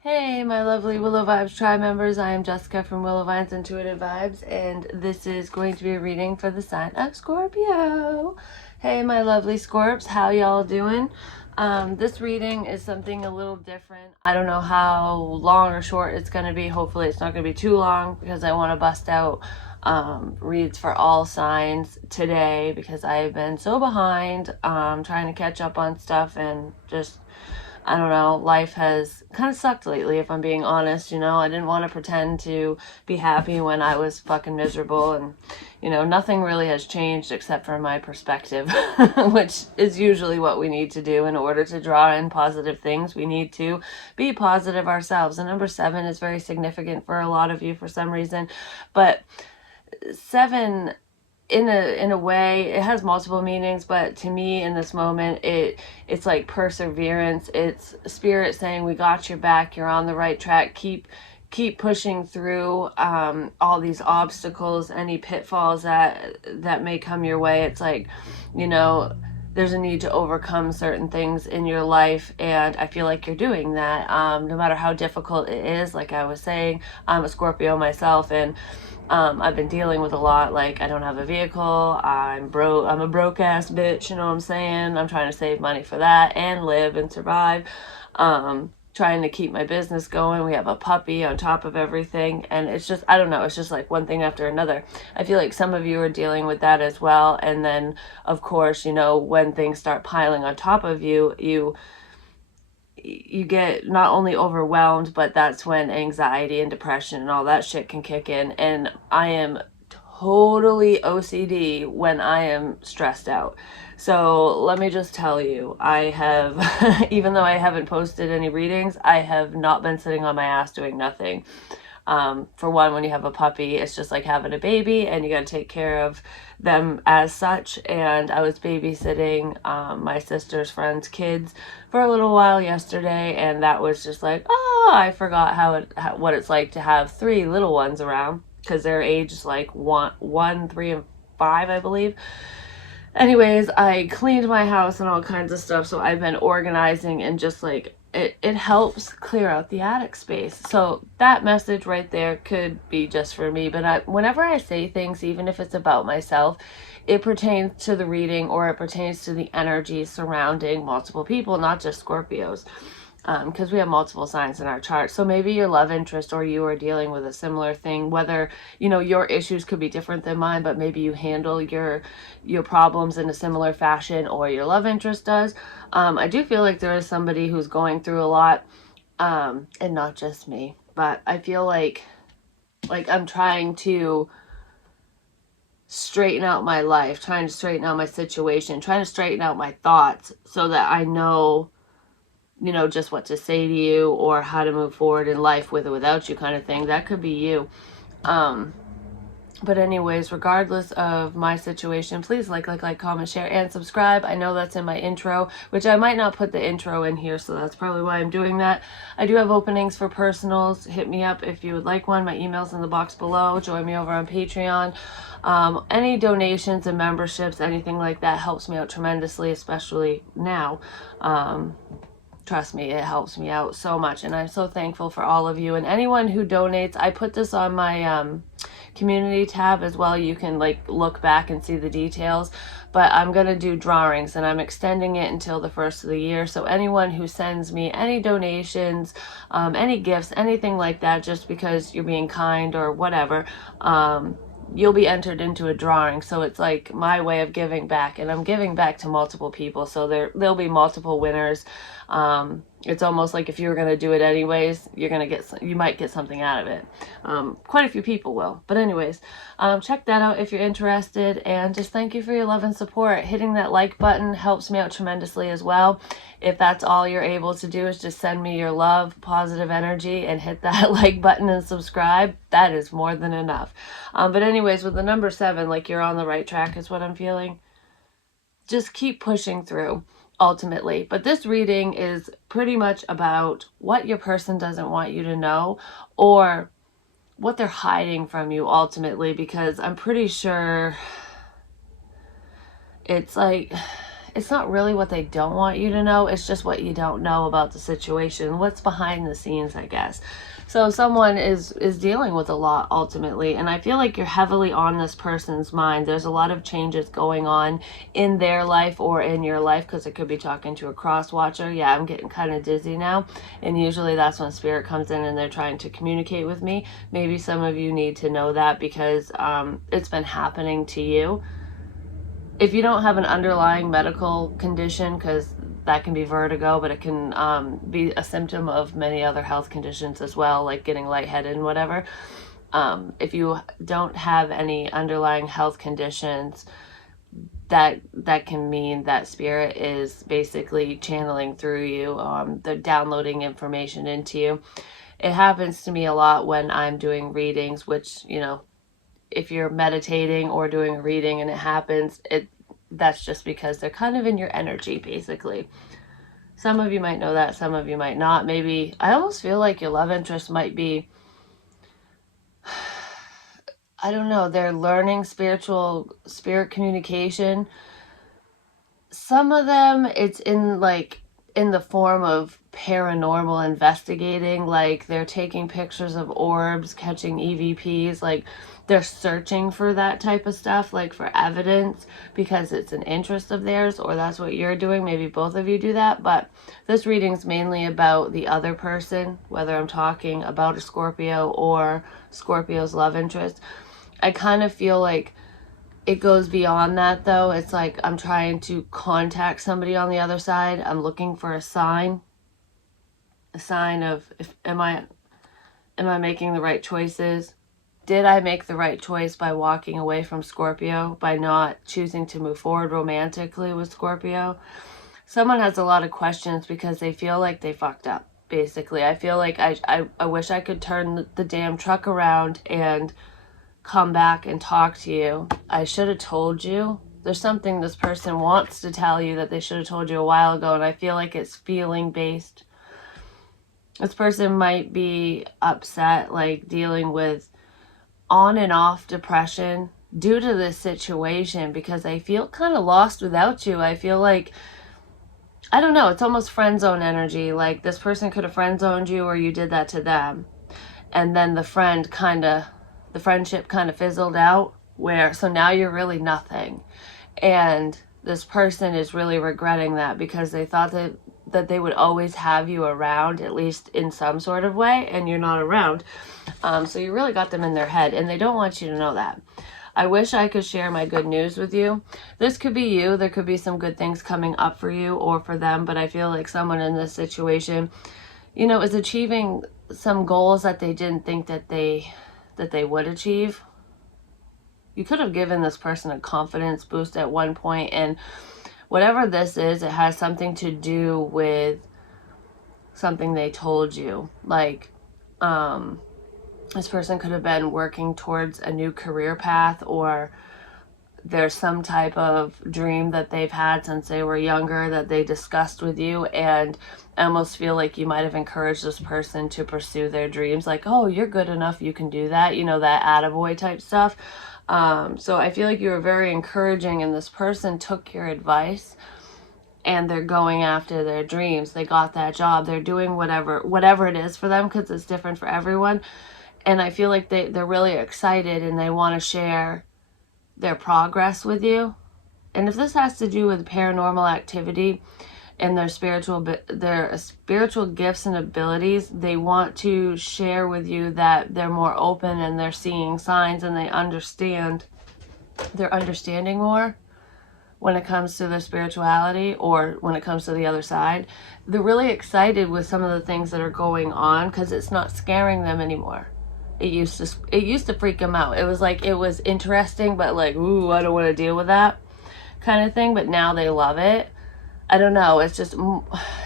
Hey, my lovely Willow Vibes tribe members. I am Jessica from Willow Vines Intuitive Vibes, and this is going to be a reading for the sign of Scorpio. Hey, my lovely Scorps, how y'all doing? This reading is something a little different. I don't know how long or short it's going to be. Hopefully, it's not going to be too long because I want to bust out reads for all signs today because I've been so behind trying to catch up on stuff and just I don't know, life has kind of sucked lately, if I'm being honest. I didn't want to pretend to be happy when I was fucking miserable, and, nothing really has changed except for my perspective, which is usually what we need to do in order to draw in positive things. We need to be positive ourselves. And number 7 is very significant for a lot of you for some reason, but 7 in a way it has multiple meanings, but to me in this moment it's like perseverance. It's spirit saying, we got your back, you're on the right track, keep pushing through all these obstacles, any pitfalls that may come your way. It's like, there's a need to overcome certain things in your life, and I feel like you're doing that, no matter how difficult it is. Like I was saying, I'm a Scorpio myself, and I've been dealing with a lot. Like, I don't have a vehicle, I'm broke, I'm a broke ass bitch, you know what I'm saying? I'm trying to save money for that and live and survive. Trying to keep my business going. We have a puppy on top of everything, and it's just, I don't know, it's just like one thing after another. I feel like some of you are dealing with that as well, and then of course, when things start piling on top of you, you get not only overwhelmed, but that's when anxiety and depression and all that shit can kick in. And I am totally OCD when I am stressed out. So let me just tell you, I have, even though I haven't posted any readings, I have not been sitting on my ass doing nothing. For one, when you have a puppy, it's just like having a baby, and you got to take care of them as such. And I was babysitting my sister's friend's kids for a little while yesterday, and that was just like, oh, I forgot what it's like to have 3 little ones around, because they're aged like 1, 3, and 5, I believe. Anyways, I cleaned my house and all kinds of stuff, so I've been organizing, and just like it helps clear out the attic space. So that message right there could be just for me, but whenever I say things, even if it's about myself, it pertains to the reading, or it pertains to the energy surrounding multiple people, not just Scorpios, because we have multiple signs in our chart. So maybe your love interest or you are dealing with a similar thing, whether, your issues could be different than mine, but maybe you handle your problems in a similar fashion, or your love interest does. I do feel like there is somebody who's going through a lot, and not just me, but I feel like I'm trying to straighten out my life, trying to straighten out my situation, trying to straighten out my thoughts so that I know, just what to say to you, or how to move forward in life with or without you, kind of thing. That could be you. But anyways, regardless of my situation, please like, comment, share, and subscribe. I know that's in my intro, which I might not put the intro in here, so that's probably why I'm doing that. I do have openings for personals. Hit me up if you would like one. My email's in the box below. Join me over on Patreon. Any donations and memberships, anything like that, helps me out tremendously, especially now. Trust me, it helps me out so much, and I'm so thankful for all of you and anyone who donates. I put this on my community tab as well. You can look back and see the details, but I'm gonna do drawings, and I'm extending it until the first of the year. So anyone who sends me any donations, any gifts, anything like that, just because you're being kind or whatever, you'll be entered into a drawing. So it's like my way of giving back, and I'm giving back to multiple people, so there'll be multiple winners. It's almost like if you were going to do it anyways, you might get something out of it. Quite a few people will. But anyways, check that out if you're interested, and just thank you for your love and support. Hitting that like button helps me out tremendously as well. If that's all you're able to do is just send me your love, positive energy, and hit that like button and subscribe, that is more than enough. But anyways, with the number 7, you're on the right track is what I'm feeling. Just keep pushing through, ultimately. But this reading is pretty much about what your person doesn't want you to know, or what they're hiding from you, ultimately, because I'm pretty sure it's like it's not really what they don't want you to know. It's just what you don't know about the situation, what's behind the scenes, I guess. So someone is dealing with a lot ultimately, and I feel like you're heavily on this person's mind. There's a lot of changes going on in their life or in your life, because it could be talking to a cross watcher. Yeah, I'm getting kind of dizzy now, and usually that's when spirit comes in and they're trying to communicate with me. Maybe some of you need to know that because it's been happening to you. If you don't have an underlying medical condition, because that can be vertigo, but it can be a symptom of many other health conditions as well, like getting lightheaded and whatever. If you don't have any underlying health conditions, that can mean that spirit is basically channeling through you. They're downloading information into you. It happens to me a lot when I'm doing readings, which, if you're meditating or doing a reading and it happens, that's just because they're kind of in your energy, basically. Some of you might know that, some of you might not. Maybe, I almost feel like your love interest might be, I don't know, they're learning spirit communication. Some of them, it's in the form of paranormal investigating, like they're taking pictures of orbs, catching EVPs, like they're searching for that type of stuff, like for evidence, because it's an interest of theirs, or that's what you're doing. Maybe both of you do that, but this reading's mainly about the other person, whether I'm talking about a Scorpio or Scorpio's love interest. I kind of feel like it goes beyond that, though. It's like I'm trying to contact somebody on the other side. I'm looking for a sign of, am I making the right choices? Did I make the right choice by walking away from Scorpio, by not choosing to move forward romantically with Scorpio? Someone has a lot of questions because they feel like they fucked up, basically. I feel like I wish I could turn the damn truck around and come back and talk to you. I should have told you. There's something this person wants to tell you that they should have told you a while ago, and I feel like it's feeling based. This person might be upset, like dealing with on and off depression due to this situation, because I feel kind of lost without you. I feel like, I don't know, it's almost friend zone energy. Like this person could have friend zoned you, or you did that to them. And then the friendship kind of fizzled out, so now you're really nothing. And this person is really regretting that, because they thought that they would always have you around, at least in some sort of way, and you're not around. So you really got them in their head, and they don't want you to know that. I wish I could share my good news with you. This could be you. There could be some good things coming up for you or for them, but I feel like someone in this situation, is achieving some goals that they didn't think that they would achieve. You could have given this person a confidence boost at one point, and whatever this is, it has something to do with something they told you. Like, this person could have been working towards a new career path, or there's some type of dream that they've had since they were younger that they discussed with you, and I almost feel like you might have encouraged this person to pursue their dreams, like, oh, you're good enough, you can do that, that attaboy type stuff. So I feel like you were very encouraging, and this person took your advice, and they're going after their dreams. They got that job, they're doing whatever it is for them, because it's different for everyone. And I feel like they're really excited, and they want to share their progress with you. And if this has to do with paranormal activity and their spiritual gifts and abilities, they want to share with you that they're more open, and they're seeing signs, and they're understanding more when it comes to their spirituality, or when it comes to the other side. They're really excited with some of the things that are going on, because it's not scaring them anymore. It used to freak them out. It was like, it was interesting, but like, ooh, I don't want to deal with that kind of thing. But now they love it. I don't know. It's just,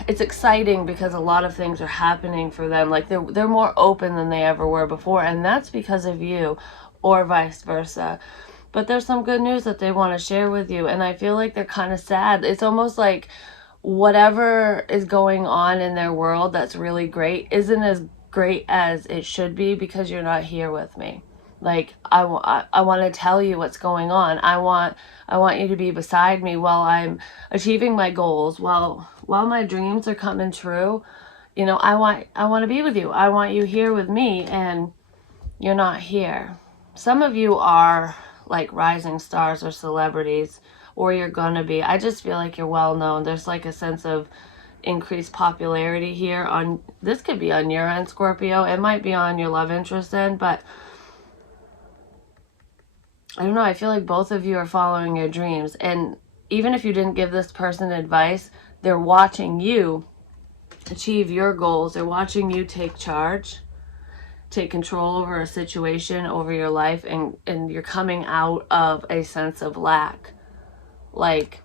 it's exciting, because a lot of things are happening for them. Like they're more open than they ever were before. And that's because of you, or vice versa. But there's some good news that they want to share with you. And I feel like they're kind of sad. It's almost like whatever is going on in their world that's really great isn't as great as it should be, because you're not here with me. Like, I want to tell you what's going on. I want you to be beside me while I'm achieving my goals, while my dreams are coming true. You know, I want to be with you. I want you here with me, and you're not here. Some of you are like rising stars or celebrities, or you're gonna be. I just feel like you're well known. There's like a sense of increased popularity here. On this could be on your end, Scorpio. It might be on your love interest end, but I don't know. I feel like both of you are following your dreams. And even if you didn't give this person advice, they're watching you achieve your goals. They're watching you take charge, take control over a situation, over your life, and you're coming out of a sense of lack. Like,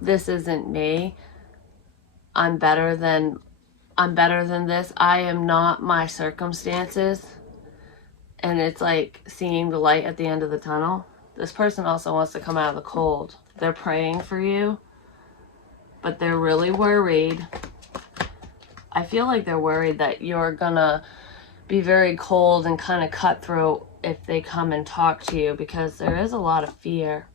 this isn't me. I'm better than this. I am not my circumstances. And it's like seeing the light at the end of the tunnel. This person also wants to come out of the cold. They're praying for you, but they're really worried. I feel like they're worried that you're gonna be very cold and kind of cutthroat if they come and talk to you, because there is a lot of fear.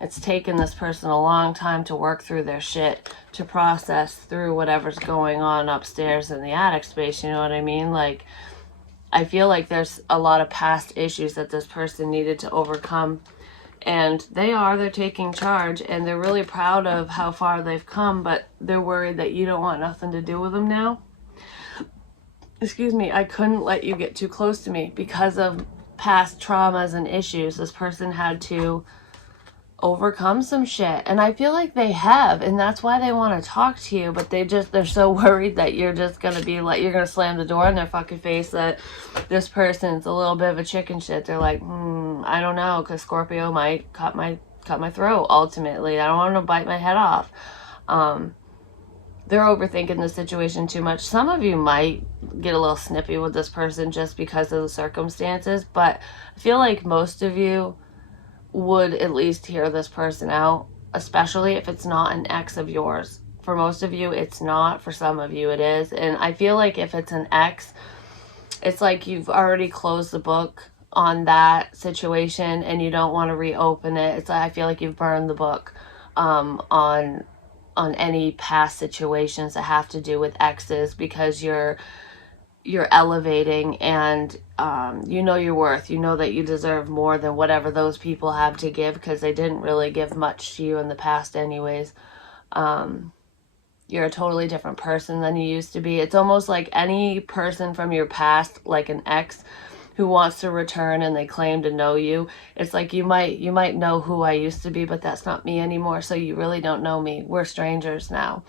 It's taken this person a long time to work through their shit, to process through whatever's going on upstairs in the attic space, you know what I mean? Like, I feel like there's a lot of past issues that this person needed to overcome. And they're taking charge, and they're really proud of how far they've come, but they're worried that you don't want nothing to do with them now. Excuse me, I couldn't let you get too close to me because of past traumas and issues. This person had to overcome some shit, and I feel like they have, and that's why they want to talk to you, but they're so worried that you're just gonna be like, you're gonna slam the door in their fucking face, that this person's a little bit of a chicken shit. They're like, I don't know, because Scorpio might cut my throat ultimately. I don't want to bite my head off. They're overthinking the situation too much. Some of you might get a little snippy with this person just because of the circumstances, but I feel like most of you would at least hear this person out, especially if it's not an ex of yours. For most of you, it's not. For some of you, it is. And I feel like if it's an ex, it's like you've already closed the book on that situation and you don't want to reopen it. It's like, I feel like you've burned the book on any past situations that have to do with exes, because you're elevating, and you know your worth. You know that you deserve more than whatever those people have to give, because they didn't really give much to you in the past anyways. You're a totally different person than you used to be. It's almost like any person from your past, like an ex who wants to return and they claim to know you. It's like, you might know who I used to be, but that's not me anymore, so you really don't know me. We're strangers now,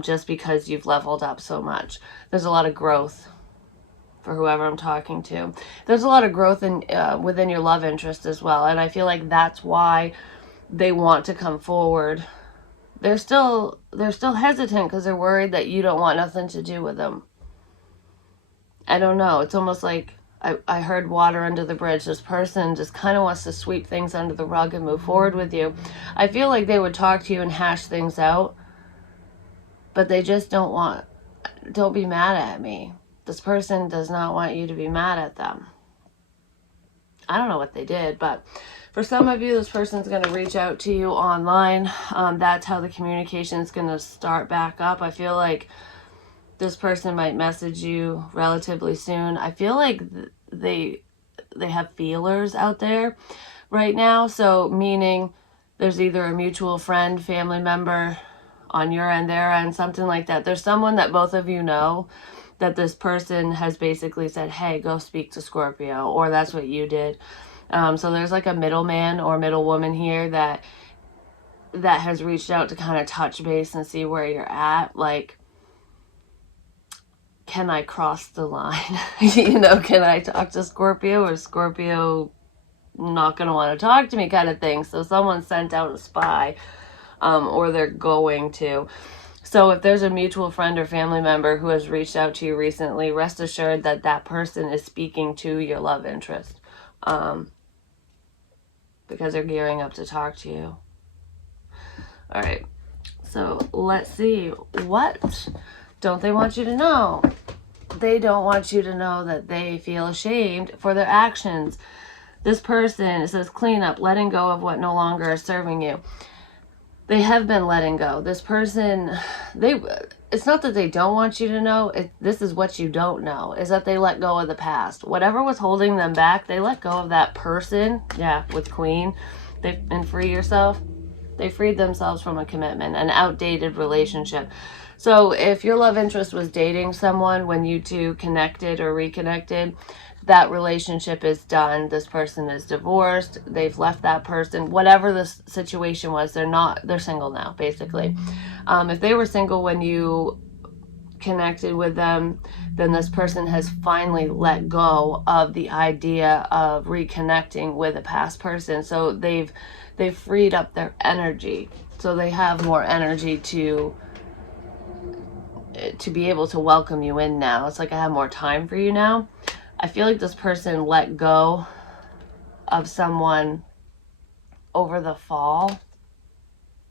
just because you've leveled up so much. There's a lot of growth for whoever I'm talking to. There's a lot of growth in within your love interest as well, and I feel like that's why they want to come forward. They're still hesitant because they're worried that you don't want nothing to do with them. I don't know. It's almost like I heard water under the bridge. This person just kind of wants to sweep things under the rug and move forward with you. I feel like they would talk to you and hash things out, but they just don't be mad at me. This person does not want you to be mad at them. I don't know what they did, but for some of you, this person's going to reach out to you online. That's how the communication is going to start back up. I feel like this person might message you relatively soon. I feel like they have feelers out there right now. So meaning there's either a mutual friend, family member on your end, their end, something like that. There's someone that both of you know that this person has basically said, hey, go speak to Scorpio, or that's what you did. So there's like a middleman or middlewoman here that has reached out to kind of touch base and see where you're at. Like, can I cross the line? You know, can I talk to Scorpio, or Scorpio not going to want to talk to me, kind of thing. So someone sent out a spy, or they're going to. So if there's a mutual friend or family member who has reached out to you recently, rest assured that that person is speaking to your love interest, because they're gearing up to talk to you. All right, so let's see. What don't they want you to know? They don't want you to know that they feel ashamed for their actions. This person, it says clean up, letting go of what no longer is serving you. They have been letting go. This person, it's not that they don't want you to know, this is what you don't know, is that they let go of the past. Whatever was holding them back, they let go of that person. Yeah, with Queen. And free yourself. They freed themselves from a commitment, an outdated relationship. So if your love interest was dating someone when you two connected or reconnected, that relationship is done. This person is divorced. They've left that person. Whatever the situation was, they're single now, basically. If they were single when you connected with them, then this person has finally let go of the idea of reconnecting with a past person. So they've freed up their energy. So they have more energy to be able to welcome you in now. It's like I have more time for you now. I feel like this person let go of someone over the fall,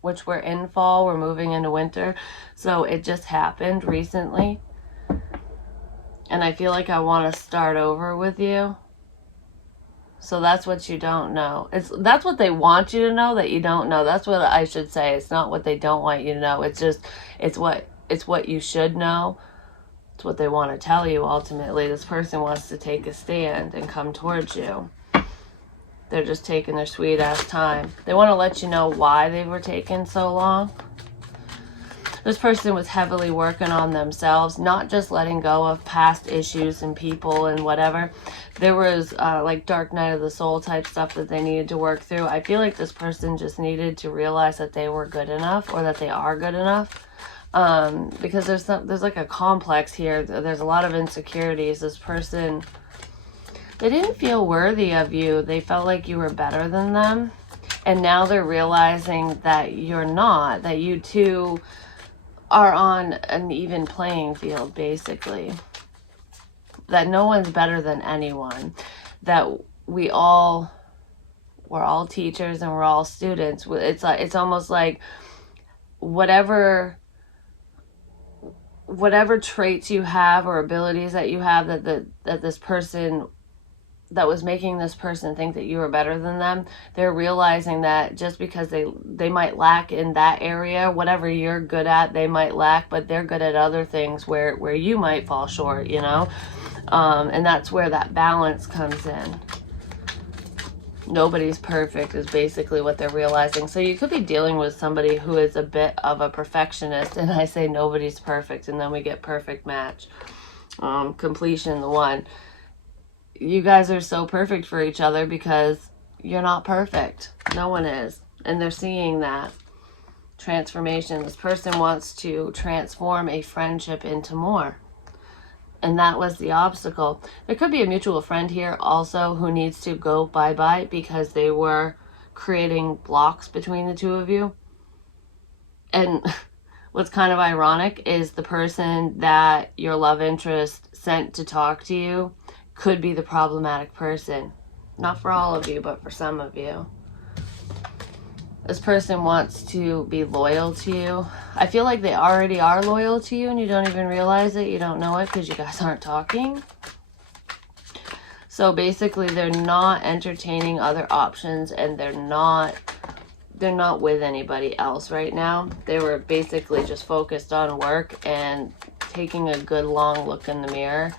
which we're in fall, we're moving into winter. So it just happened recently. And I feel like I want to start over with you. So that's what you don't know. That's what they want you to know that you don't know. That's what I should say. It's not what they don't want you to know. It's what you should know. It's what they want to tell you ultimately. This person wants to take a stand and come towards you. They're just taking their sweet ass time. They want to let you know why they were taking so long. This person was heavily working on themselves, not just letting go of past issues and people and whatever. There was like dark night of the soul type stuff that they needed to work through. I feel like this person just needed to realize that they were good enough, or that they are good enough. Because there's like a complex here. There's a lot of insecurities. This person, they didn't feel worthy of you. They felt like you were better than them. And now they're realizing that you're not, that you two are on an even playing field, basically. That no one's better than anyone. That we're all teachers and we're all students. It's almost like whatever traits you have or abilities that you have that this person, that was making this person think that you were better than them, they're realizing that just because they might lack in that area, whatever you're good at, they might lack, but they're good at other things where you might fall short, you know? And that's where that balance comes in. Nobody's perfect is basically what they're realizing. So you could be dealing with somebody who is a bit of a perfectionist, and I say nobody's perfect, and then we get perfect match. Completion, the one. You guys are so perfect for each other because you're not perfect. No one is. And they're seeing that transformation. This person wants to transform a friendship into more. And that was the obstacle. There could be a mutual friend here also who needs to go bye-bye because they were creating blocks between the two of you. And what's kind of ironic is the person that your love interest sent to talk to you could be the problematic person. Not for all of you, but for some of you. This person wants to be loyal to you. I feel like they already are loyal to you and you don't even realize it. You don't know it because you guys aren't talking. So basically they're not entertaining other options, and they're not with anybody else right now. They were basically just focused on work and taking a good long look in the mirror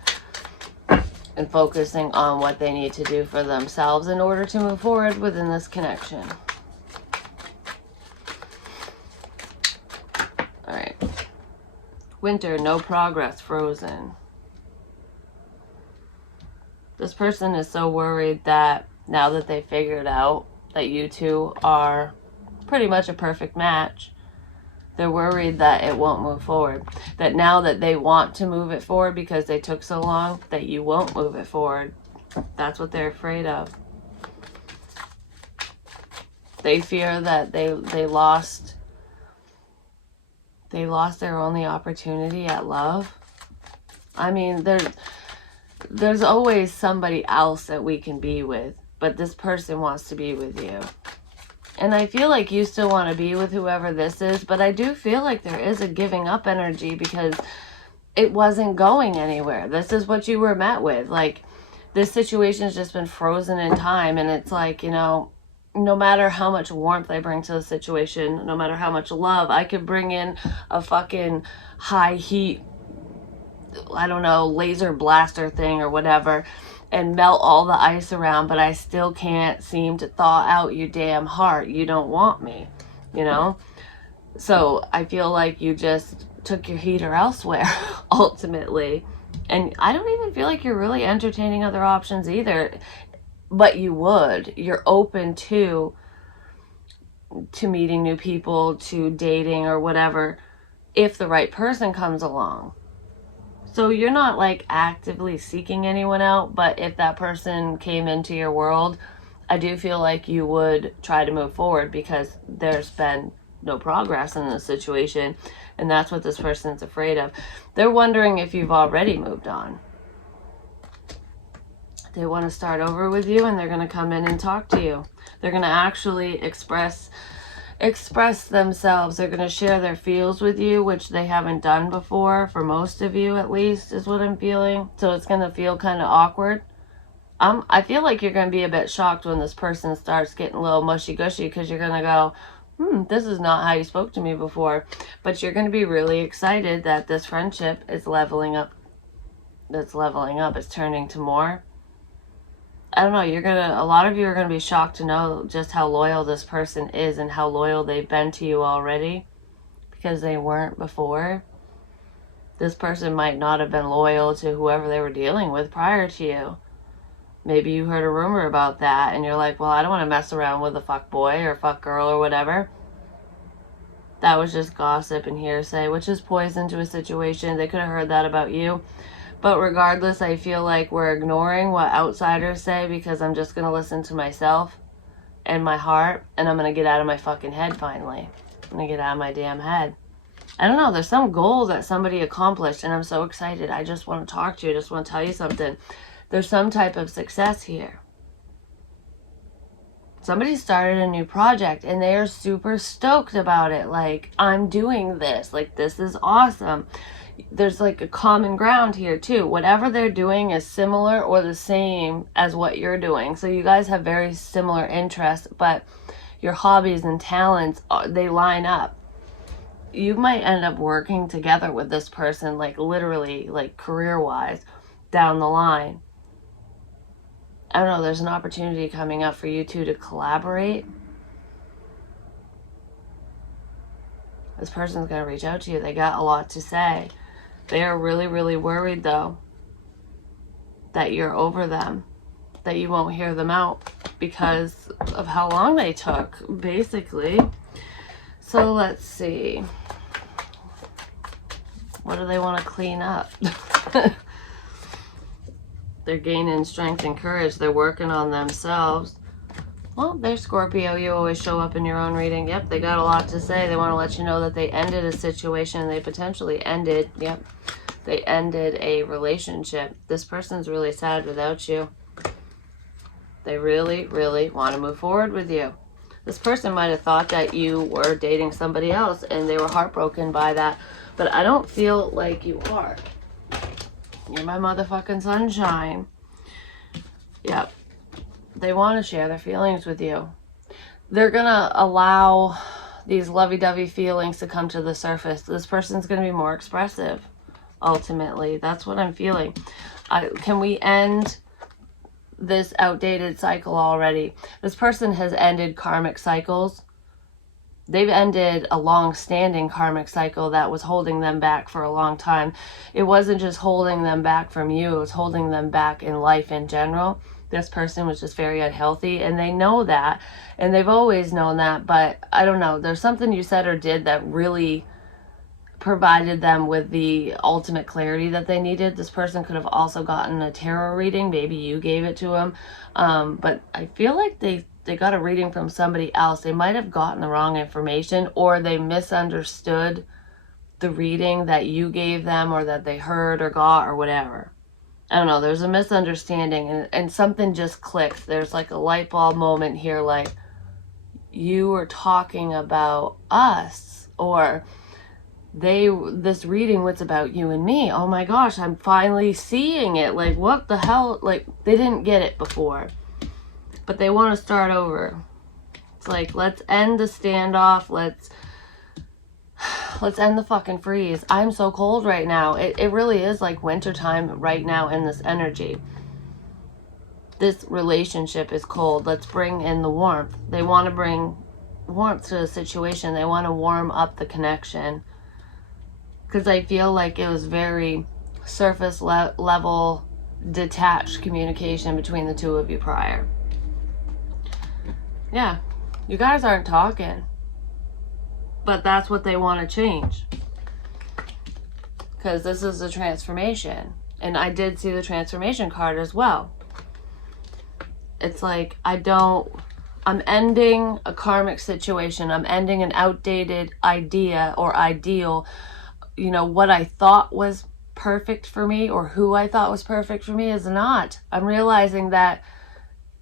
and focusing on what they need to do for themselves in order to move forward within this connection. All right. Winter, no progress, frozen. This person is so worried that now that they figured out that you two are pretty much a perfect match, they're worried that it won't move forward. That now that they want to move it forward because they took so long, that you won't move it forward. That's what they're afraid of. They fear that they lost their only opportunity at love. I mean, there's always somebody else that we can be with, but this person wants to be with you. And I feel like you still want to be with whoever this is, but I do feel like there is a giving up energy because it wasn't going anywhere. This is what you were met with. Like, this situation has just been frozen in time, and it's like, you know, no matter how much warmth I bring to the situation, no matter how much love, I could bring in a fucking high heat, I don't know, laser blaster thing or whatever, and melt all the ice around, but I still can't seem to thaw out your damn heart. You don't want me, you know? So I feel like you just took your heater elsewhere, ultimately. And I don't even feel like you're really entertaining other options either, but you would. You're open to meeting new people, to dating or whatever, if the right person comes along. So you're not like actively seeking anyone out, but if that person came into your world, I do feel like you would try to move forward, because there's been no progress in this situation, and that's what this person's afraid of. They're wondering if you've already moved on. They want to start over with you, and they're going to come in and talk to you. They're going to actually express themselves. They're going to share their feels with you, which they haven't done before, for most of you at least, is what I'm feeling. So it's going to feel kind of awkward. I feel like you're going to be a bit shocked when this person starts getting a little mushy-gushy, because you're going to go, this is not how you spoke to me before. But you're going to be really excited that this friendship is leveling up. That's leveling up. It's turning to more. I don't know, a lot of you are going to be shocked to know just how loyal this person is, and how loyal they've been to you already, because they weren't before. This person might not have been loyal to whoever they were dealing with prior to you. Maybe you heard a rumor about that, and you're like, well, I don't want to mess around with a fuck boy or fuck girl or whatever. That was just gossip and hearsay, which is poison to a situation. They could have heard that about you. But regardless, I feel like we're ignoring what outsiders say, because I'm just going to listen to myself and my heart, and I'm going to get out of my fucking head finally. I'm going to get out of my damn head. I don't know, there's some goal that somebody accomplished, and I'm so excited. I just want to talk to you. I just want to tell you something. There's some type of success here. Somebody started a new project, and they are super stoked about it. Like, I'm doing this. Like, this is awesome. There's like a common ground here too. Whatever they're doing is similar or the same as what you're doing. So you guys have very similar interests, but your hobbies and talents, they line up. You might end up working together with this person, like literally, like career-wise, down the line. I don't know, there's an opportunity coming up for you two to collaborate. This person's going to reach out to you. They got a lot to say. They are really, really worried, though, that you're over them, that you won't hear them out because of how long they took, basically. So let's see. What do they want to clean up? They're gaining strength and courage. They're working on themselves. Well, they're Scorpio. You always show up in your own reading. Yep, they got a lot to say. They want to let you know that they ended a situation. They potentially ended, they ended a relationship. This person's really sad without you. They really, really want to move forward with you. This person might have thought that you were dating somebody else, and they were heartbroken by that. But I don't feel like you are. You're my motherfucking sunshine. Yep. They want to share their feelings with you. They're going to allow these lovey-dovey feelings to come to the surface. This person's going to be more expressive, ultimately. That's what I'm feeling. Can we end this outdated cycle already? This person has ended karmic cycles. They've ended a long-standing karmic cycle that was holding them back for a long time. It wasn't just holding them back from you. It was holding them back in life in general. This person was just very unhealthy, and they know that, and they've always known that, but I don't know. There's something you said or did that really provided them with the ultimate clarity that they needed. This person could have also gotten a tarot reading. Maybe you gave it to them. But I feel like they got a reading from somebody else. They might have gotten the wrong information, or they misunderstood the reading that you gave them, or that they heard or got or whatever. I don't know, there's a misunderstanding, and something just clicked. There's like a light bulb moment here, like, you were talking about us, or this reading was about you and me. Oh my gosh, I'm finally seeing it. Like, what the hell? Like, they didn't get it before, but they want to start over. It's like, let's end the standoff. Let's end the fucking freeze. I'm so cold right now. It really is like wintertime right now in this energy. This relationship is cold. Let's bring in the warmth. They want to bring warmth to the situation. They want to warm up the connection. Because I feel like it was very surface level, detached communication between the two of you prior. Yeah, you guys aren't talking. But that's what they want to change. Because this is a transformation. And I did see the transformation card as well. It's like, I'm ending a karmic situation. I'm ending an outdated idea or ideal. You know, what I thought was perfect for me or who I thought was perfect for me is not. I'm realizing that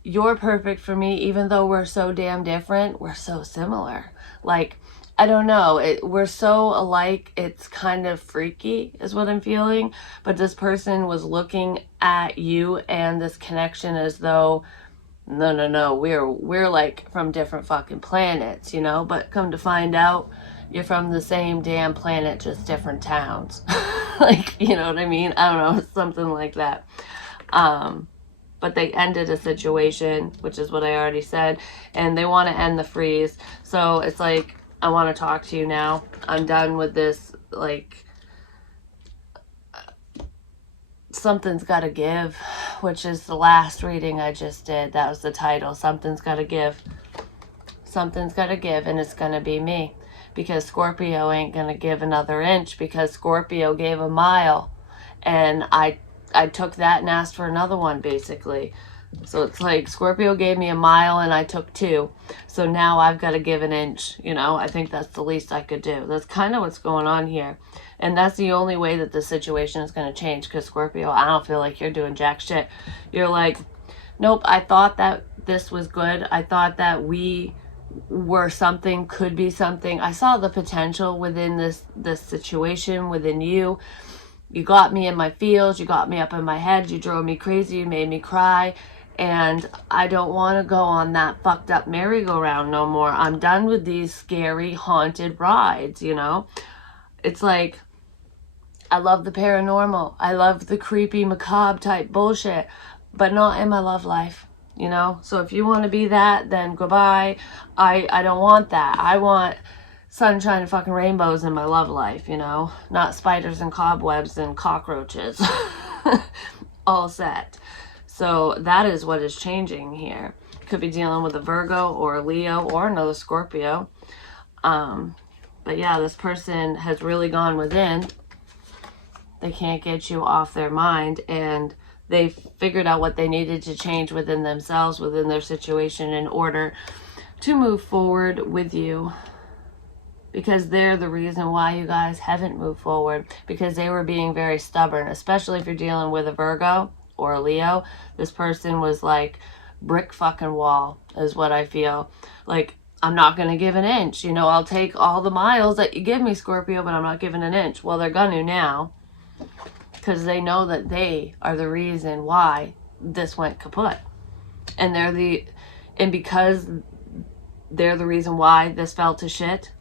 you're perfect for me, even though we're so damn different, we're so similar. Like, I don't know, we're so alike, it's kind of freaky is what I'm feeling. But this person was looking at you and this connection as though, no, we're like from different fucking planets, you know? But come to find out, you're from the same damn planet, just different towns. Like, you know what I mean? I don't know, something like that. But they ended a situation, which is what I already said, and they want to end the freeze. So it's like, I want to talk to you now. I'm done with this, like, something's got to give, which is the last reading I just did. That was the title, Something's Got to Give. Something's got to give, and it's going to be me. Because Scorpio ain't going to give another inch, because Scorpio gave a mile, and I took that and asked for another one, basically. So it's like Scorpio gave me a mile and I took 2. So now I've got to give an inch, you know? I think that's the least I could do. That's kind of what's going on here. And that's the only way that the situation is going to change, because Scorpio, I don't feel like you're doing jack shit. You're like, nope, I thought that this was good. I thought that we were something, could be something. I saw the potential within this situation, within you. You got me in my feels, you got me up in my head, you drove me crazy, you made me cry, and I don't want to go on that fucked up merry-go-round no more. I'm done with these scary, haunted rides, you know? It's like, I love the paranormal, I love the creepy, macabre type bullshit, but not in my love life, you know? So if you want to be that, then goodbye. I don't want that. I want sunshine and fucking rainbows in my love life, you know? Not spiders and cobwebs and cockroaches. All set. So that is what is changing here. Could be dealing with a Virgo or a Leo or another Scorpio. But yeah, this person has really gone within. They can't get you off their mind, and they figured out what they needed to change within themselves, within their situation, in order to move forward with you. Because they're the reason why you guys haven't moved forward, because they were being very stubborn, especially if you're dealing with a Virgo or a Leo. This person was like brick fucking wall is what I feel. Like, I'm not going to give an inch. You know, I'll take all the miles that you give me, Scorpio, but I'm not giving an inch. Well, they're going to now, because they know that they are the reason why this went kaput. And because they're the reason why this fell to shit,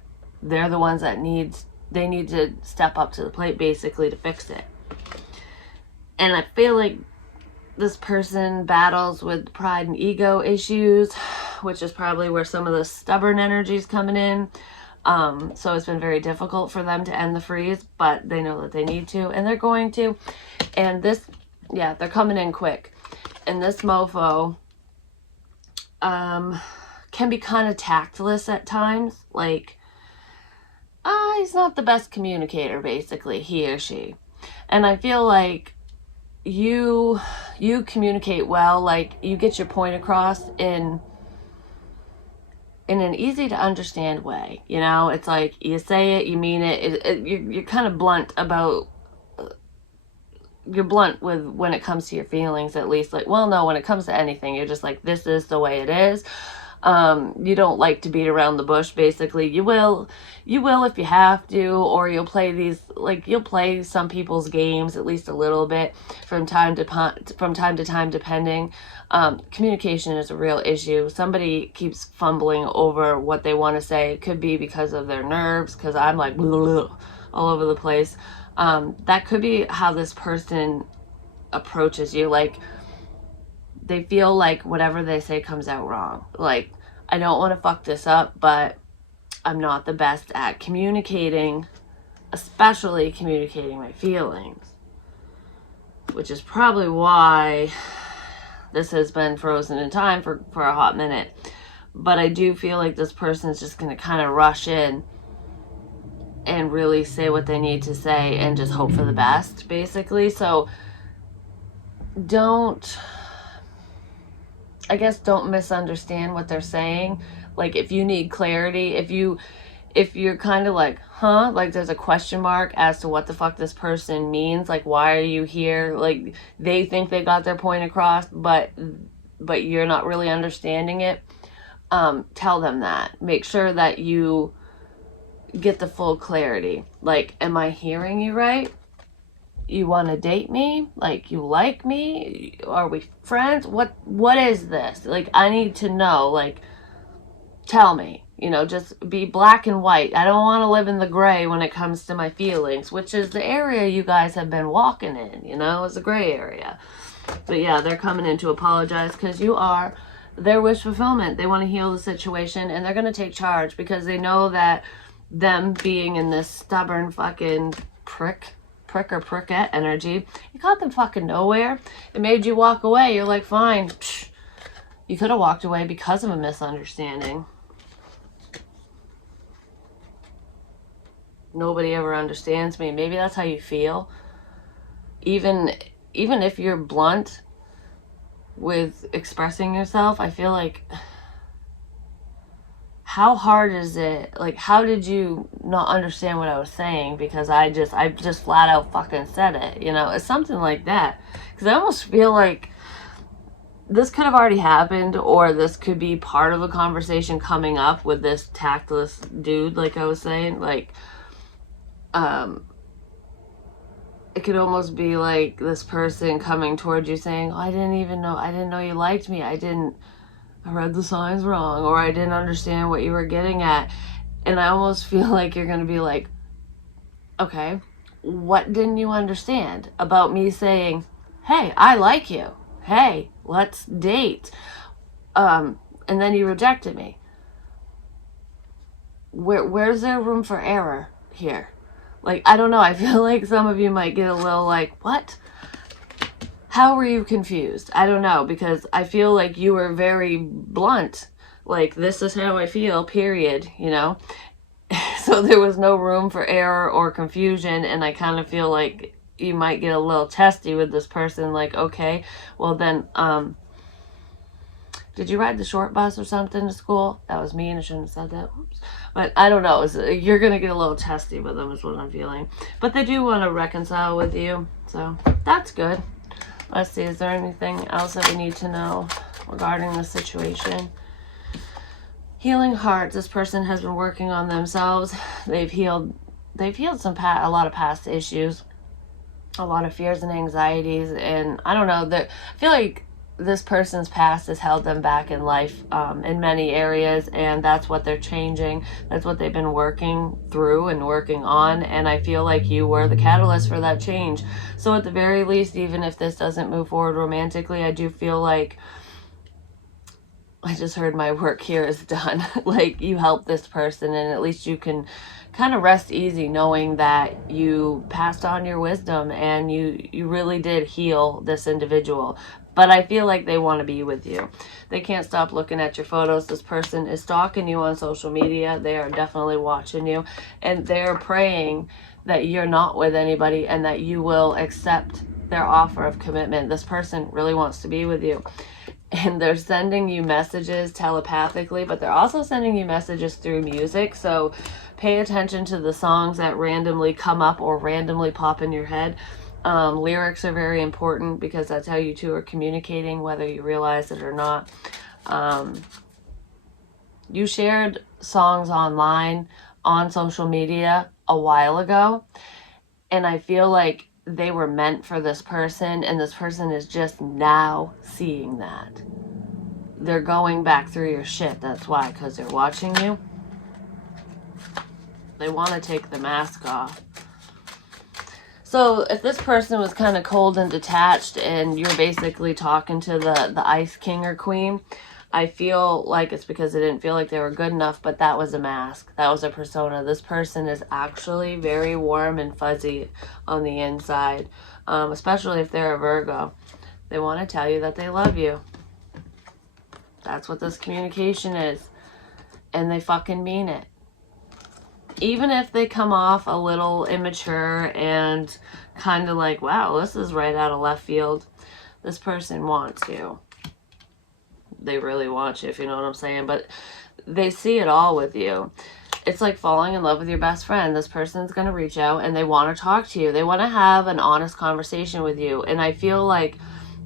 they're the ones that need to step up to the plate, basically, to fix it. And I feel like this person battles with pride and ego issues, which is probably where some of the stubborn energy is coming in. So it's been very difficult for them to end the freeze, but they know that they need to, and they're going to. And this, yeah, they're coming in quick. And this mofo can be kind of tactless at times. Like, he's not the best communicator, basically, he or she. And I feel like you communicate well, like you get your point across in an easy to understand way, you know? It's like you say it, you mean it, you're kind of blunt about, you're blunt with when it comes to your feelings, at least. Like, well, no, when it comes to anything, you're just like, this is the way it is. You don't like to beat around the bush, basically. You will if you have to, or you'll play you'll play some people's games at least a little bit from time to time, depending. Communication is a real issue. Somebody keeps fumbling over what they want to say. It could be because of their nerves, because I'm like all over the place. That could be how this person approaches you. Like, they feel like whatever they say comes out wrong. Like, I don't want to fuck this up, but I'm not the best at communicating, especially communicating my feelings. Which is probably why this has been frozen in time for a hot minute. But I do feel like this person is just going to kind of rush in and really say what they need to say and just hope for the best, basically. So don't misunderstand what they're saying. Like, if you need clarity, if you're kind of like, like there's a question mark as to what the fuck this person means, like, why are you here? Like, they think they got their point across, but you're not really understanding it. Tell them that. Make sure that you get the full clarity. Like, am I hearing you right? You want to date me? Like, you like me? Are we friends? What is this? Like, I need to know. Like, tell me. Just be black and white. I don't want to live in the gray when it comes to my feelings, which is the area you guys have been walking in, is a gray area. But yeah, they're coming in to apologize because you are their wish fulfillment. They want to heal the situation, and they're going to take charge because they know that them being in this stubborn fucking prick or prickette energy, it got them fucking nowhere. It made you walk away. You're like, fine. Psh. You could have walked away because of a misunderstanding. Nobody ever understands me. Maybe that's how you feel. Even if you're blunt with expressing yourself, I feel like, how hard is it? Like, how did you not understand what I was saying? Because I just flat out fucking said it, It's something like that. Because I almost feel like this could have already happened, or this could be part of a conversation coming up with this tactless dude, like I was saying. Like, it could almost be like this person coming towards you saying, I didn't know you liked me. I read the signs wrong, or I didn't understand what you were getting at. And I almost feel like you're going to be like, okay, what didn't you understand about me saying, hey, I like you. Hey, let's date. And then you rejected me. Where's there room for error here? Like, I don't know. I feel like some of you might get a little like, what? How were you confused? I don't know, because I feel like you were very blunt. Like, this is how I feel, period, So there was no room for error or confusion, and I kind of feel like you might get a little testy with this person. Like, okay, well then, did you ride the short bus or something to school? That was mean. I shouldn't have said that. Oops. But I don't know. You're going to get a little testy with them is what I'm feeling. But they do want to reconcile with you. So that's good. Let's see. Is there anything else that we need to know regarding the situation? Healing hearts. This person has been working on themselves. They've healed a lot of past issues, a lot of fears and anxieties. And I don't know. I feel like this person's past has held them back in life in many areas, and that's what they're changing. That's what they've been working through and working on, and I feel like you were the catalyst for that change. So at the very least, even if this doesn't move forward romantically, I do feel like I just heard my work here is done. Like, you helped this person, and at least you can kind of rest easy knowing that you passed on your wisdom and you really did heal this individual. But I feel like they want to be with you. They can't stop looking at your photos. This person is stalking you on social media. They are definitely watching you. And they're praying that you're not with anybody and that you will accept their offer of commitment. This person really wants to be with you. And they're sending you messages telepathically, but they're also sending you messages through music. So pay attention to the songs that randomly come up or randomly pop in your head. Lyrics are very important because that's how you two are communicating, whether you realize it or not. You shared songs online on social media a while ago, and I feel like they were meant for this person, and this person is just now seeing that. They're going back through your shit. That's why, because they're watching you. They want to take the mask off. So if this person was kind of cold and detached and you're basically talking to the ice king or queen, I feel like it's because they didn't feel like they were good enough, but that was a mask. That was a persona. This person is actually very warm and fuzzy on the inside, especially if they're a Virgo. They want to tell you that they love you. That's what this communication is. And they fucking mean it. Even if they come off a little immature and kind of like, wow, this is right out of left field, this person wants you. They really want you, if you know what I'm saying. But they see it all with you. It's like falling in love with your best friend. This person's going to reach out and they want to talk to you. They want to have an honest conversation with you. And I feel like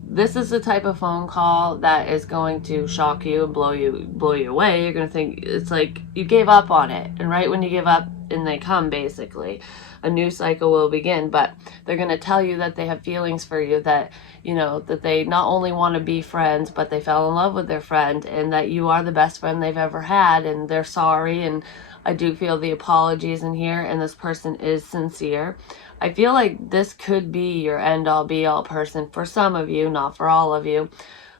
this is the type of phone call that is going to shock you and blow you away. You're going to think it's like you gave up on it. And right when you give up and they come, basically, a new cycle will begin. But they're going to tell you that they have feelings for you, that, you know, that they not only want to be friends, but they fell in love with their friend, and that you are the best friend they've ever had, and they're sorry. And I do feel the apologies in here, and this person is sincere. I feel like this could be your end-all be-all person for some of you, not for all of you.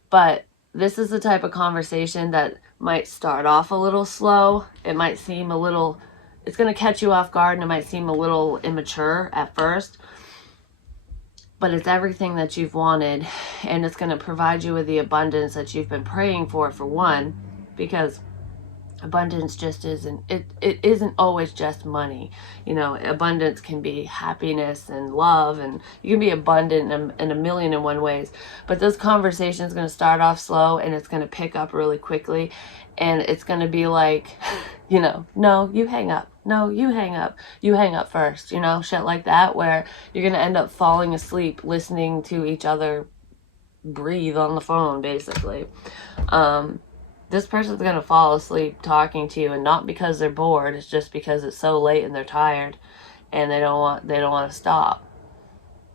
But this is the type of conversation that might start off a little slow. It might seem a little, it's going to catch you off guard, and it might seem a little immature at first. But it's everything that you've wanted, and it's going to provide you with the abundance that you've been praying for one, because abundance just it isn't always just money. You know, abundance can be happiness and love, and you can be abundant in a million and one ways. But this conversation is going to start off slow, and it's going to pick up really quickly, and it's going to be like, you know, no, you hang up. No, you hang up. You hang up first, you know, shit like that, where you're going to end up falling asleep listening to each other breathe on the phone, basically. This person's going to fall asleep talking to you, and not because they're bored. It's just because it's so late and they're tired and they don't want to stop.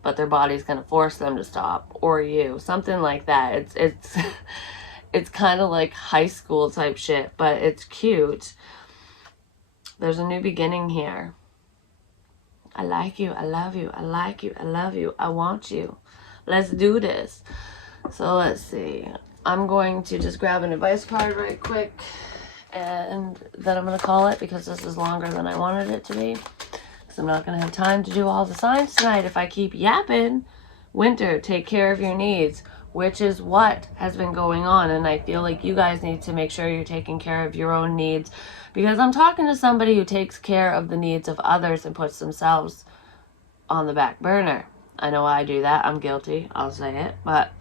But their body's going to force them to stop, or you. Something like that. It's it's kind of like high school type shit, but it's cute. There's a new beginning here. I like you. I love you. I like you. I love you. I want you. Let's do this. So let's see. I'm going to just grab an advice card right quick, and then I'm going to call it, because this is longer than I wanted it to be. Because I'm not going to have time to do all the signs tonight if I keep yapping. Winter, take care of your needs, which is what has been going on. And I feel like you guys need to make sure you're taking care of your own needs, because I'm talking to somebody who takes care of the needs of others and puts themselves on the back burner. I know I do that. I'm guilty. I'll say it. But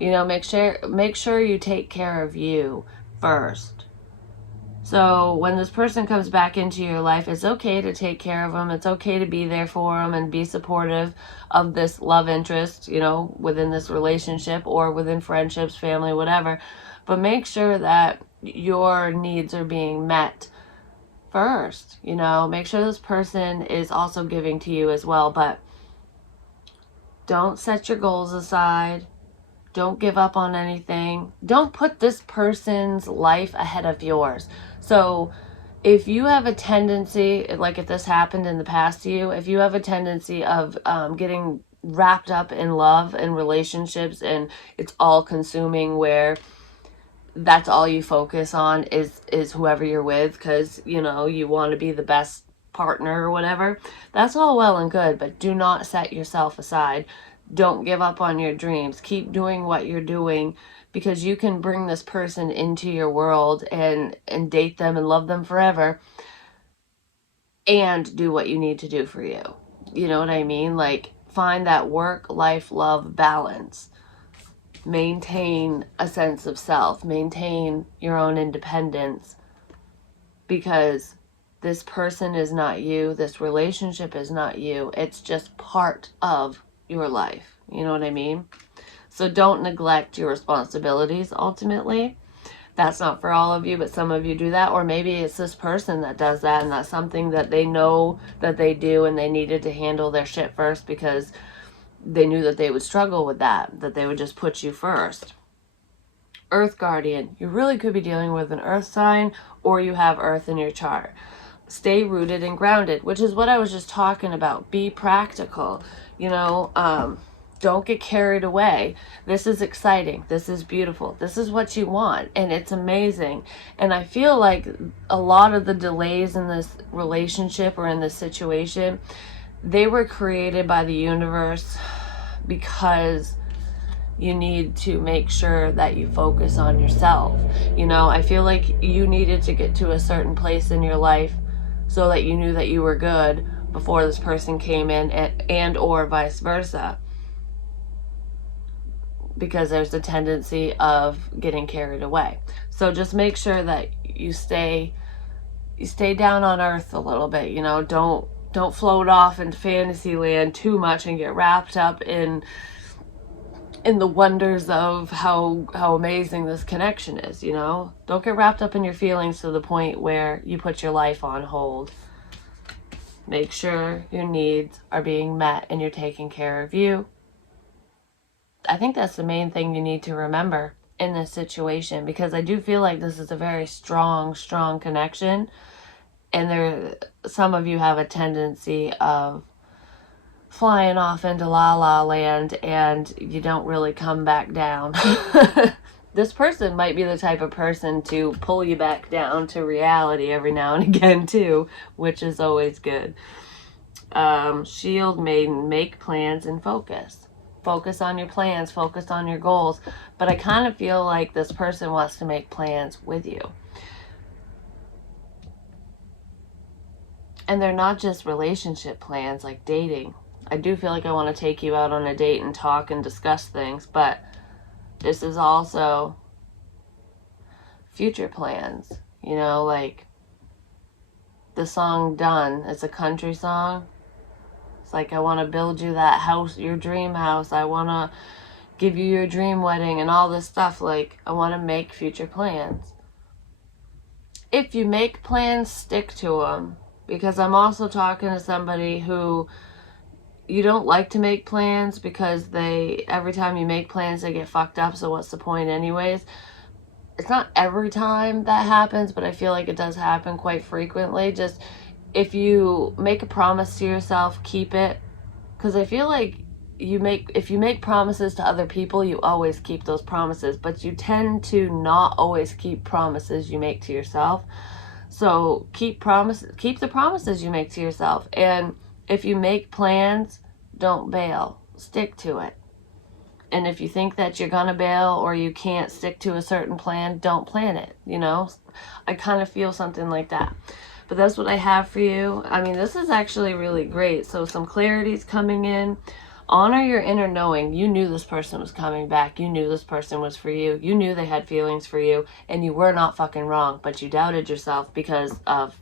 you know, make sure you take care of you first. So when this person comes back into your life, it's okay to take care of them. It's okay to be there for them and be supportive of this love interest, you know, within this relationship or within friendships, family, whatever. But make sure that your needs are being met first. You know, make sure this person is also giving to you as well. But don't set your goals aside. Don't give up on anything. Don't put this person's life ahead of yours. So if you have a tendency, like if this happened in the past to you, if you have a tendency of getting wrapped up in love and relationships, and it's all consuming, where that's all you focus on is whoever you're with, because, you know, you want to be the best partner or whatever, that's all well and good, but do not set yourself aside. Don't give up on your dreams. Keep doing what you're doing, because you can bring this person into your world and date them and love them forever, and do what you need to do for you. You know what I mean? Like, find that work, life, love balance. Maintain a sense of self. Maintain your own independence, because this person is not you. This relationship is not you. It's just part of your life. You know what I mean? So don't neglect your responsibilities ultimately. That's not for all of you, but some of you do that. Or maybe it's this person that does that, and that's something that they know that they do, and they needed to handle their shit first because they knew that they would struggle with that they would just put you first. Earth guardian, you really could be dealing with an earth sign, or you have earth in your chart. Stay rooted and grounded, which is what I was just talking about. Be practical, don't get carried away. This is exciting. This is beautiful. This is what you want, and it's amazing. And I feel like a lot of the delays in this relationship or in this situation, they were created by the universe because you need to make sure that you focus on yourself. I feel like you needed to get to a certain place in your life so that you knew that you were good before this person came in, and or vice versa. Because there's a tendency of getting carried away. So just make sure that you stay down on earth a little bit. Don't float off into fantasy land too much and get wrapped up in the wonders of how amazing this connection is. Don't get wrapped up in your feelings to the point where you put your life on hold. Make sure your needs are being met and you're taking care of you. I think that's the main thing you need to remember in this situation, because I do feel like this is a very strong connection, and some of you have a tendency of flying off into la la land and you don't really come back down. This person might be the type of person to pull you back down to reality every now and again too, which is always good. Shield maiden, make plans and focus. Focus on your plans, focus on your goals. But I kind of feel like this person wants to make plans with you. And they're not just relationship plans like dating. I do feel like I want to take you out on a date and talk and discuss things, but this is also future plans. Like the song Done, it's a country song. It's like, I want to build you that house, your dream house. I want to give you your dream wedding and all this stuff. Like, I want to make future plans. If you make plans, stick to them. Because I'm also talking to somebody who, you don't like to make plans because every time you make plans, they get fucked up. So what's the point anyways? It's not every time that happens, but I feel like it does happen quite frequently. Just, if you make a promise to yourself, keep it. Because I feel like if you make promises to other people, you always keep those promises, but you tend to not always keep promises you make to yourself. So keep the promises you make to yourself. And if you make plans, don't bail. Stick to it. And if you think that you're gonna bail or you can't stick to a certain plan, don't plan it. I kind of feel something like that. But that's what I have for you. I mean, this is actually really great. So some clarity's coming in. Honor your inner knowing. You knew this person was coming back. You knew this person was for you. You knew they had feelings for you. And you were not fucking wrong. But you doubted yourself because of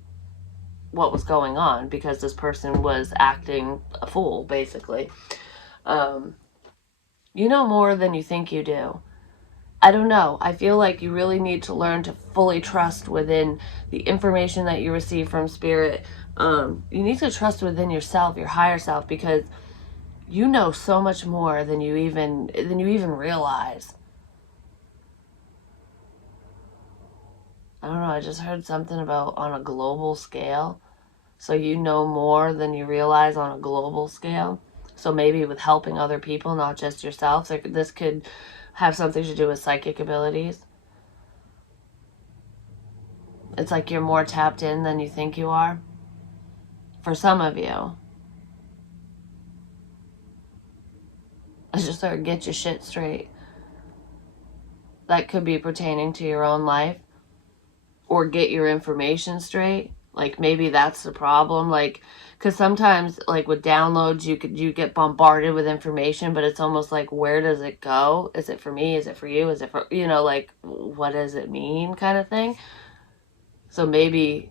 what was going on. Because this person was acting a fool, basically. You know more than you think you do. I don't know. I feel like you really need to learn to fully trust within the information that you receive from spirit. You need to trust within yourself, your higher self, because you know so much more than you even realize. I don't know. I just heard something about on a global scale. So you know more than you realize on a global scale. So maybe with helping other people, not just yourself. This could have something to do with psychic abilities. It's like you're more tapped in than you think you are. For some of you. I just heard, get your shit straight. That could be pertaining to your own life. Or get your information straight. Like, maybe that's the problem. Like, because sometimes, like, with downloads, you get bombarded with information, but it's almost like, where does it go? Is it for me? Is it for you? Is it for, like, what does it mean, kind of thing? So maybe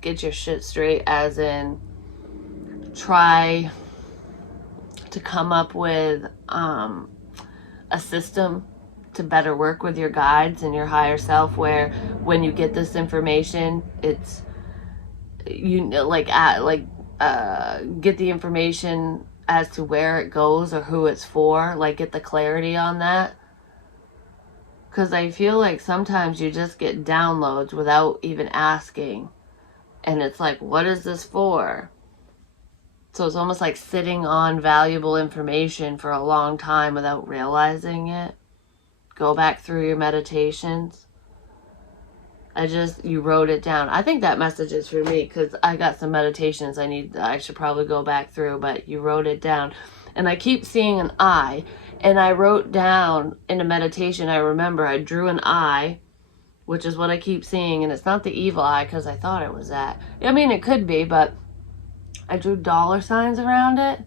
get your shit straight, as in try to come up with a system to better work with your guides and your higher self, where when you get this information, it's, you like get the information as to where it goes or who it's for, like get the clarity on that. Because I feel like sometimes you just get downloads without even asking, and it's like, what is this for? So it's almost like sitting on valuable information for a long time without realizing it. Go back through your meditations. You wrote it down. I think that message is for me, because I got some meditations I should probably go back through, but you wrote it down. And I keep seeing an eye, and I wrote down in a meditation, I remember I drew an eye, which is what I keep seeing, and it's not the evil eye, because I thought it was that. I mean, it could be, but I drew dollar signs around it,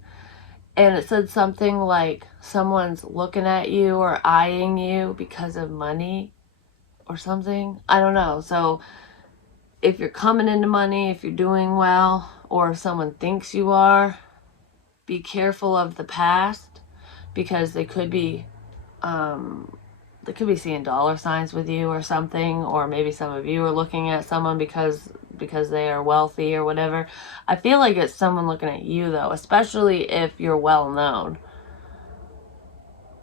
and it said something like someone's looking at you or eyeing you because of money or something. I don't know. So if you're coming into money, if you're doing well, or if someone thinks you are, be careful of the past, because they could be seeing dollar signs with you or something, or maybe some of you are looking at someone because they are wealthy or whatever. I feel like it's someone looking at you, though, especially if you're well known,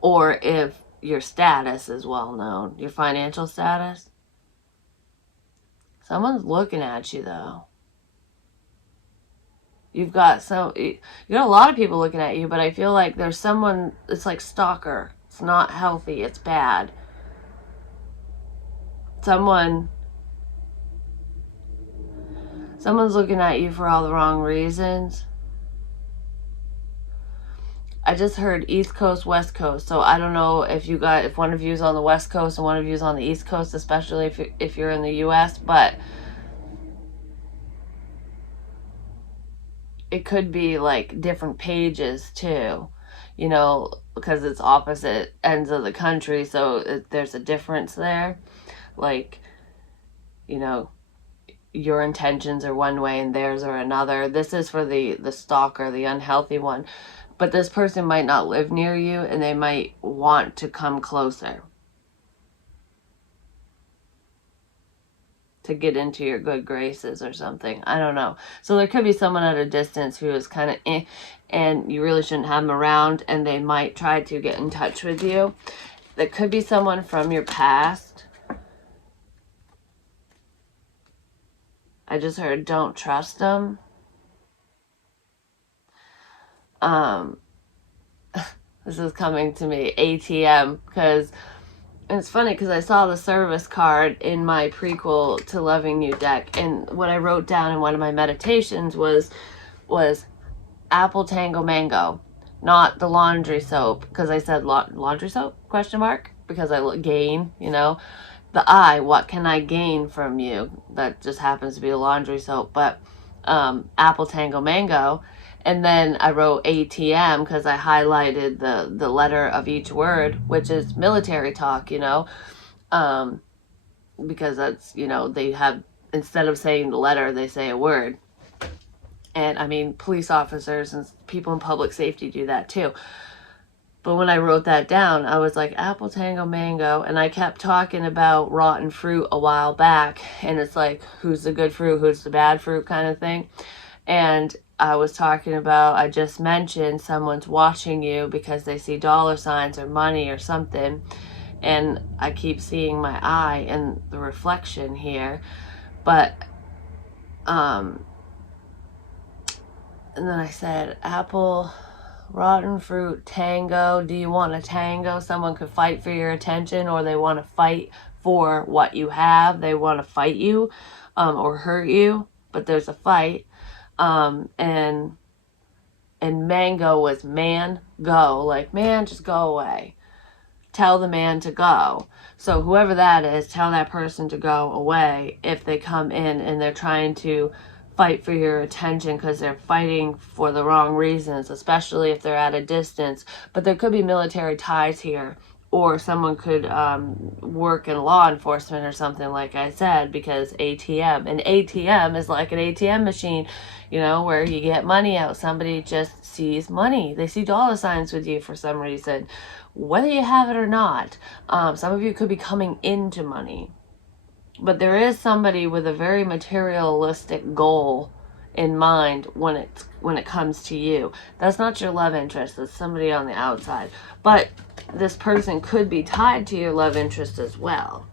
or if your status is well known, your financial status. Someone's looking at you, though. You got a lot of people looking at you, but I feel like there's someone, it's like stalker. It's not healthy. It's bad. Someone's looking at you for all the wrong reasons. I just heard East Coast, West Coast. So I don't know if one of you is on the West Coast and one of you is on the East Coast, especially if you're in the US, but it could be like different pages too, because it's opposite ends of the country. So there's a difference there. Like, your intentions are one way and theirs are another. This is for the stalker, the unhealthy one. But this person might not live near you, and they might want to come closer to get into your good graces or something. I don't know. So there could be someone at a distance who is kind of and you really shouldn't have them around, and they might try to get in touch with you. There could be someone from your past. I just heard, don't trust them. This is coming to me, ATM, because it's funny, because I saw the service card in my prequel to Loving You deck, and what I wrote down in one of my meditations was apple tango mango, not the laundry soap, because I said laundry soap, ? Because I gain, the I, what can I gain from you? That just happens to be a laundry soap, but apple tango mango. And then I wrote ATM because I highlighted the letter of each word, which is military talk, because that's, they have, instead of saying the letter, they say a word. And I mean, police officers and people in public safety do that too. But when I wrote that down, I was like, apple tango mango. And I kept talking about rotten fruit a while back. And it's like, who's the good fruit, who's the bad fruit kind of thing. And I was talking about, I just mentioned someone's watching you because they see dollar signs or money or something. And I keep seeing my eye in the reflection here. But, and then I said, apple, rotten fruit, tango. Do you want a tango? Someone could fight for your attention, or they want to fight for what you have. They want to fight you, or hurt you, but there's a fight. And mango was man, go. Like, man, just go away. Tell the man to go. So whoever that is, tell that person to go away if they come in and they're trying to fight for your attention, because they're fighting for the wrong reasons, especially if they're at a distance. But there could be military ties here, or someone could work in law enforcement or something, like I said, because ATM. An ATM is like an ATM machine, you know, where you get money out. Somebody just sees money. They see dollar signs with you for some reason, whether you have it or not. Some of you could be coming into money. But there is somebody with a very materialistic goal in mind when it comes to you. That's not your love interest. That's somebody on the outside. But this person could be tied to your love interest as well.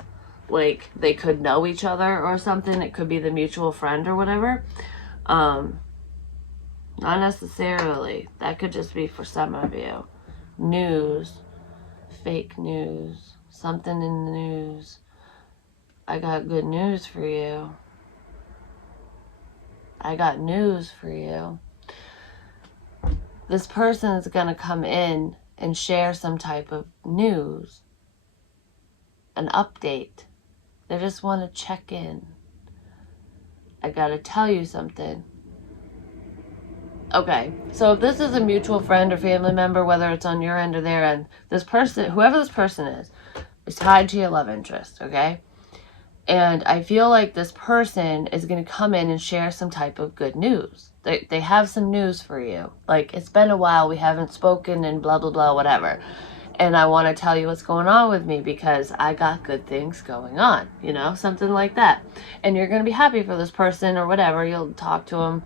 Like, they could know each other or something. It could be the mutual friend or whatever. Not necessarily. That could just be for some of you. News. Fake news. Something in the news. I got good news for you. I got news for you. This person is going to come in and share some type of news, an update. They just want to check in. I got to tell you something. Okay, so if this is a mutual friend or family member, whether it's on your end or their end, this person, whoever this person is tied to your love interest, okay? And I feel like this person is going to come in and share some type of good news. They have some news for you. Like, it's been a while, we haven't spoken and blah, blah, blah, whatever. And I want to tell you what's going on with me because I got good things going on, you know, something like that. And you're going to be happy for this person or whatever. You'll talk to them.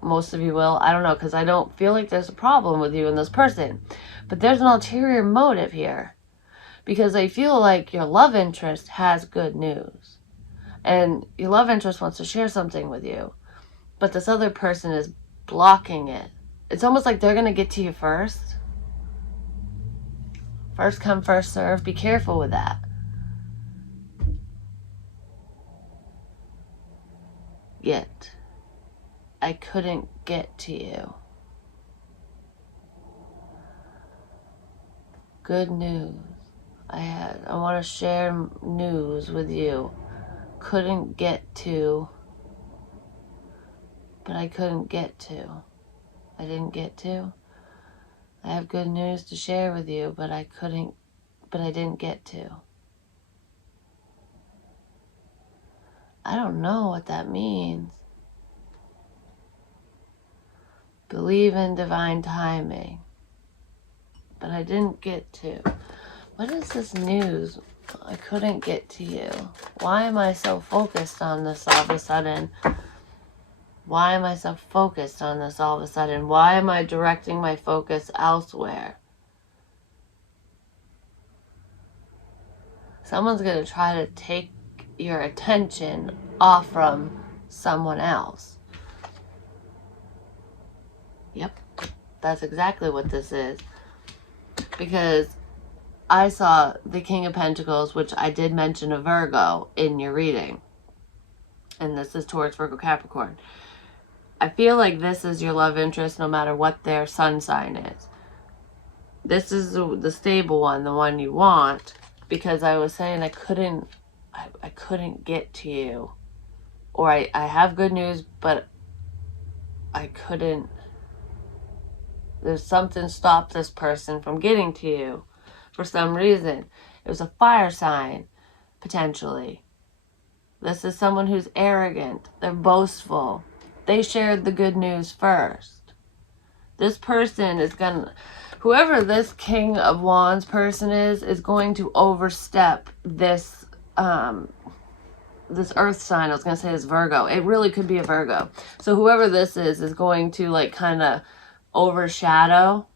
Most of you will. I don't know, because I don't feel like there's a problem with you and this person. But there's an ulterior motive here. Because I feel like your love interest has good news. And your love interest wants to share something with you. But this other person is blocking it. It's almost like they're going to get to you first. First come, first serve. Be careful with that. Yet, I couldn't get to you. Good news. I want to share news with you. Couldn't get to, but I couldn't get to. I didn't get to. I have good news to share with you, but I didn't get to. I don't know what that means. Believe in divine timing, but I didn't get to. What is this news? I couldn't get to you. Why am I so focused on this all of a sudden? Why am I so focused on this all of a sudden? Why am I directing my focus elsewhere? Someone's going to try to take your attention off from someone else. Yep, that's exactly what this is. Because I saw the King of Pentacles, which I did mention a Virgo in your reading. And this is Taurus, Virgo, Capricorn. I feel like this is your love interest no matter what their sun sign is. This is the stable one, the one you want. Because I was saying I couldn't get to you. Or I have good news, but I couldn't. There's something stopped this person from getting to you. For some reason. It was a fire sign, potentially. This is someone who's arrogant. They're boastful. They shared the good news first. This person is whoever this King of Wands person is going to overstep this, this earth sign. I was going to say this Virgo. It really could be a Virgo. So whoever this is going to like kind of overshadow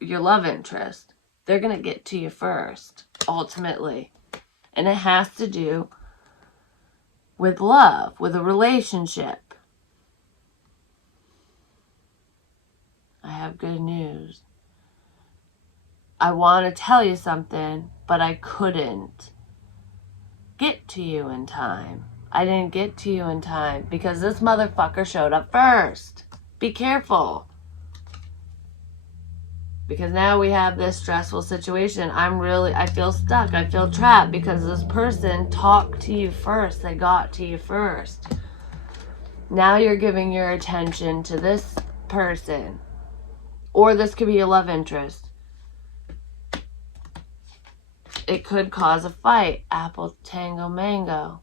your love interest. They're going to get to you first, ultimately. And it has to do with love, with a relationship. I have good news. I want to tell you something, but I couldn't get to you in time. I didn't get to you in time because this motherfucker showed up first. Be careful. Because now we have this stressful situation. I feel stuck. I feel trapped because this person talked to you first. They got to you first. Now you're giving your attention to this person. Or this could be your love interest. It could cause a fight. Apple, tango, mango.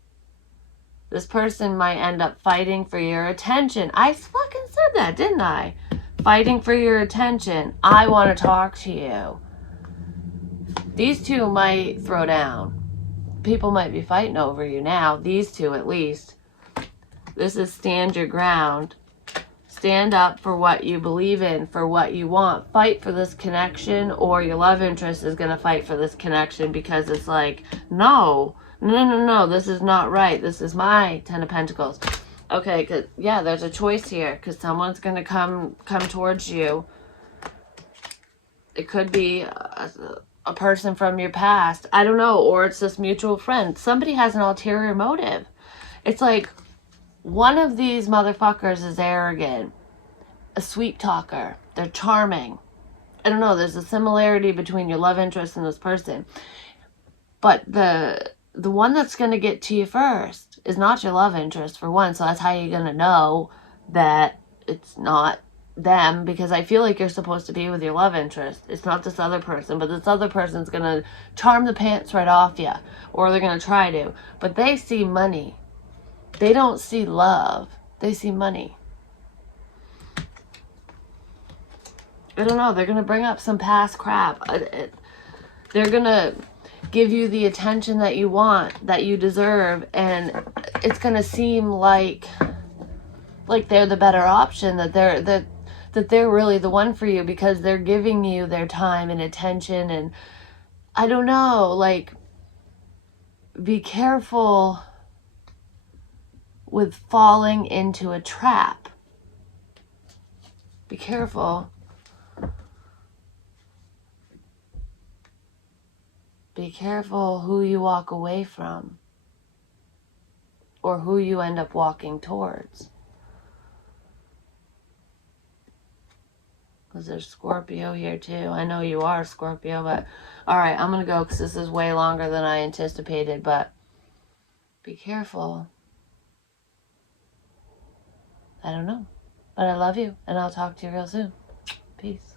This person might end up fighting for your attention. I fucking said that, didn't I? Fighting for your attention. I want to talk to you. These two might throw down. People might be fighting over you now. These two, at least. This is stand your ground. Stand up for what you believe in, for what you want. Fight for this connection, or your love interest is going to fight for this connection because it's like, no, this is not right. This is my Ten of Pentacles. Okay, cause yeah, there's a choice here because someone's going to come towards you. It could be a person from your past. I don't know, or it's this mutual friend. Somebody has an ulterior motive. It's like, one of these motherfuckers is arrogant, a sweet talker. They're charming. I don't know. There's a similarity between your love interest and this person. But the one that's going to get to you first is not your love interest, for one. So that's how you're going to know that it's not them, because I feel like you're supposed to be with your love interest. It's not this other person, but this other person's going to charm the pants right off you, or they're going to try to. But they see money. They don't see love. They see money. I don't know. They're going to bring up some past crap. They're going to give you the attention that you want, that you deserve. And it's going to seem like they're the better option, that they're really the one for you because they're giving you their time and attention. And I don't know, like, be careful with falling into a trap. Be careful. Be careful who you walk away from, or who you end up walking towards. Because there's Scorpio here too. I know you are Scorpio, but alright, I'm going to go because this is way longer than I anticipated, but be careful. I don't know. But I love you, and I'll talk to you real soon. Peace.